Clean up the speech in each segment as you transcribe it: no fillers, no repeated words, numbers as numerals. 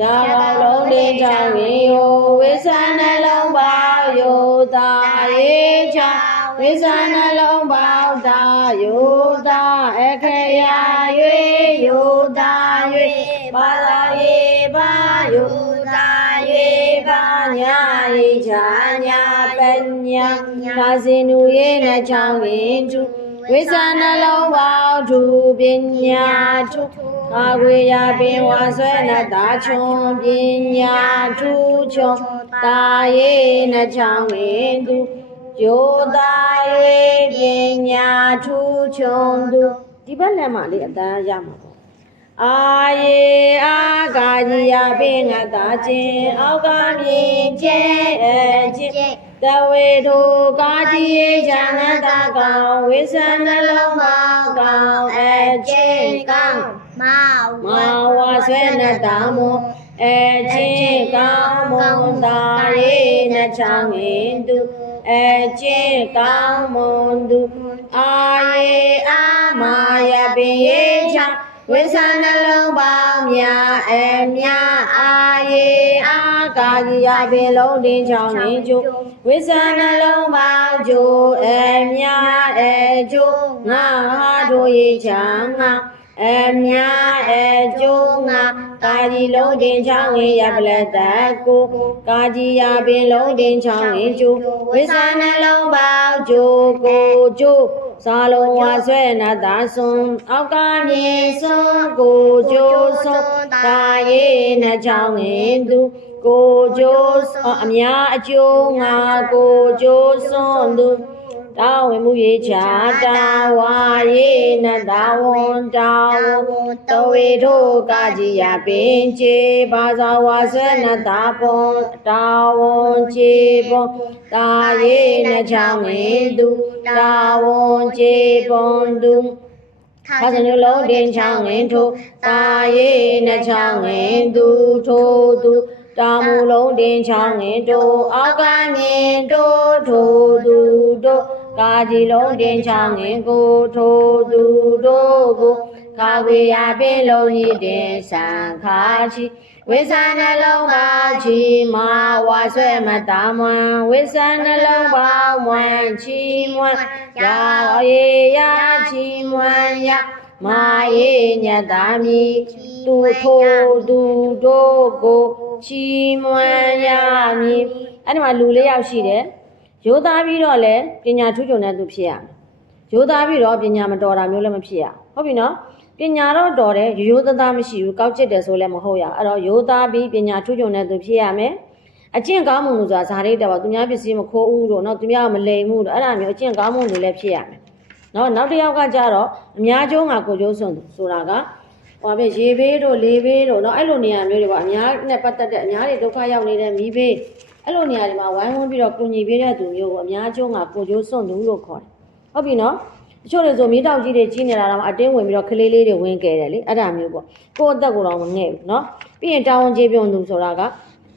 Chào lông đi chào yêu Với xa nè lông bao yêu ta Ý chào Với xa nè lông bao ta yêu ta Ê khê ya yuy yêu ta yuy Ba la yi ba yêu ta yuy ba nha yi cha nha bên nha Ca si nu yi nè chào yên chú Với xa nè lông bao chú bên nha chú A quê ya bên hoa xuê nè ta chông bên nha chú chông Ta yi nè chào yên chú Yo ta yuy bên nha chú chông chú Đi bắt lẹ mà đi ta ra mà A ye a ca di ya bên ngà ta chê Ao ca mi chê Ta we thu ca di cha ngà ta cao We san na long bao cao chê cao Ma wa xuê na ta mô chê cao môn ta ye na chang in tu chê cao môn tu A ye a ma ya bên ye chang Với xa nè lông bao nhà em nha A ye a ca di ya bên lâu đi chào nghỉ chú Với xa nè lông bao chú em nha em chú Nga ha chú yi chàng nga em nha em chú nga Ca di lâu đi chào nghỉ ya bà lệ tạ cô Ca di ya bên lâu đi chào nghỉ chú Với xa nè lông bao chú cô chú Sa lông hoa xuê nà ta xuân Ao ca mi xuân Cô chú xuân Ta yi nà chào nghênh tu Cô chú xuân Nhã chú ngà Cô chú xuân tu Ta huệ mu yi cha Ta hoa yi nà ta won Ta won Ta huệ thu ca ji ya bin chi Ba sa hoa xuê nà ta pon Ta won chi pon Ta yi nà chào nghênh tu Ta won chi pon tu Ta sa nu lâu đến chào nghênh thu Ta yi nà chào nghênh tu thu tu Ta mu lâu đến chào nghênh tu Ao ca miên tu thu tu tu Ca di lâu đến chào nghênh cô thu tu tu cô Ca quê ya bên lâu nhị đến sang khá chi Với xa nè lâu bao chi ma hoa xuê mà ta ngoan Với xa nè lâu bao ngoan chi ngoan Ya lo ye ya chi ngoan ya Ma ye nhà ta mi Tu thô tu đô cô chi ngoan ya mi အဲ့ဒီမှာလူလေးယောက်ရှိတယ်ရိုးသားပြီးတော့လည်းပညာထူးချွန်တဲ့သူဖြစ်ရမယ်ရိုးသားပြီးတော့ပညာမတော်တာမျိုးလည်းမဖြစ်ရဟုတ်ပြီနော်ပညာတော့တော်တယ်ရိုးသားသားမရှိဘူးကောက်ကျစ်တယ်ဆိုလည်းမဟုတ်ရအဲ့တော့ရိုးသားပြီးပညာထူးချွန်တဲ့သူဖြစ်ရမယ်အကျင့်ကောင်းမှုဆိုတာဇာတိတက်ပါသူများပစ္စည်းမခိုးဘူးလို့နော်သူများမလိမ်ဘူးလို့အဲ့ဒါမျိုးအကျင့်ကောင်းမှုတွေလည်းဖြစ်ရမယ်နော်နောက်တစ်ယောက်ကကြတော့အများကျိုးငါကိုကျိုးစွန့်ဆိုတာကဟောပြရေဘေးတို့လေဘေးတို့နော်အဲ့လိုနေရာမျိုးတွေပေါ့အများနဲ့ပတ်သက်တဲ့အများတွေဒုက္ခရောက်နေတဲ့မိဘေးအဲ့လိုနေရာတွေမှာဝိုင်းဝန်းပြီးတော့ကုညီပေးတဲ့သူမျိုးကိုအများကျိုးငါကိုကျိုးစွန့်သူလို့ခေါ်တယ်ဟုတ်ပြီနော်တချို့တွေဆိုမီးတောက်ကြီးတွေကြီးနေတာတော့အတင်းဝင်ပြီးတော့ခလေးလေးတွေဝင်ခဲ့တယ်လေအဲ့ဒါမျိုးပေါ့ကိုယ့်အသက်ကိုတော့မငဲ့ဘူးနော်ပြီးရင်တာဝန်ကျေပြုံသူဆိုတာက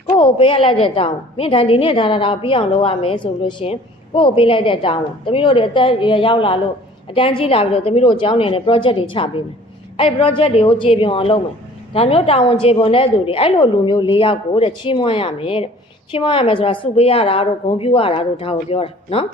ကိုယ့်ကိုပေးရလိုက်တဲ့တာဝန်မင်းဒီနေ့ဒါပြီးအောင်လုပ်ရမယ်ဆိုလို့ရှင်ကိုယ့်ကိုပေးလိုက်တဲ့တာဝန်တမီးတို့တွေအသက်ရောက်လာလို့အတန်းကြီးလာပြီးတော့တမီးတို့ကျောင်းနေနဲ့ project တွေချပေးမယ်အဲ့ project တွေကိုကျေပြုံအောင်လုပ်မယ်ဒါမျိုးတာဝန်ကျေပွန်တဲ့သူတွေအဲ့လိုလူမျိုး၄ယောက်ကိုတဲ့ချီးမွမ်းရမယ်တဲ့ချီးမွမ်းရမယ်ဆိုတာစုပေးရတာတို့ဂုဏ်ပြုရတာတို့ဒါကိုပြောတာနော်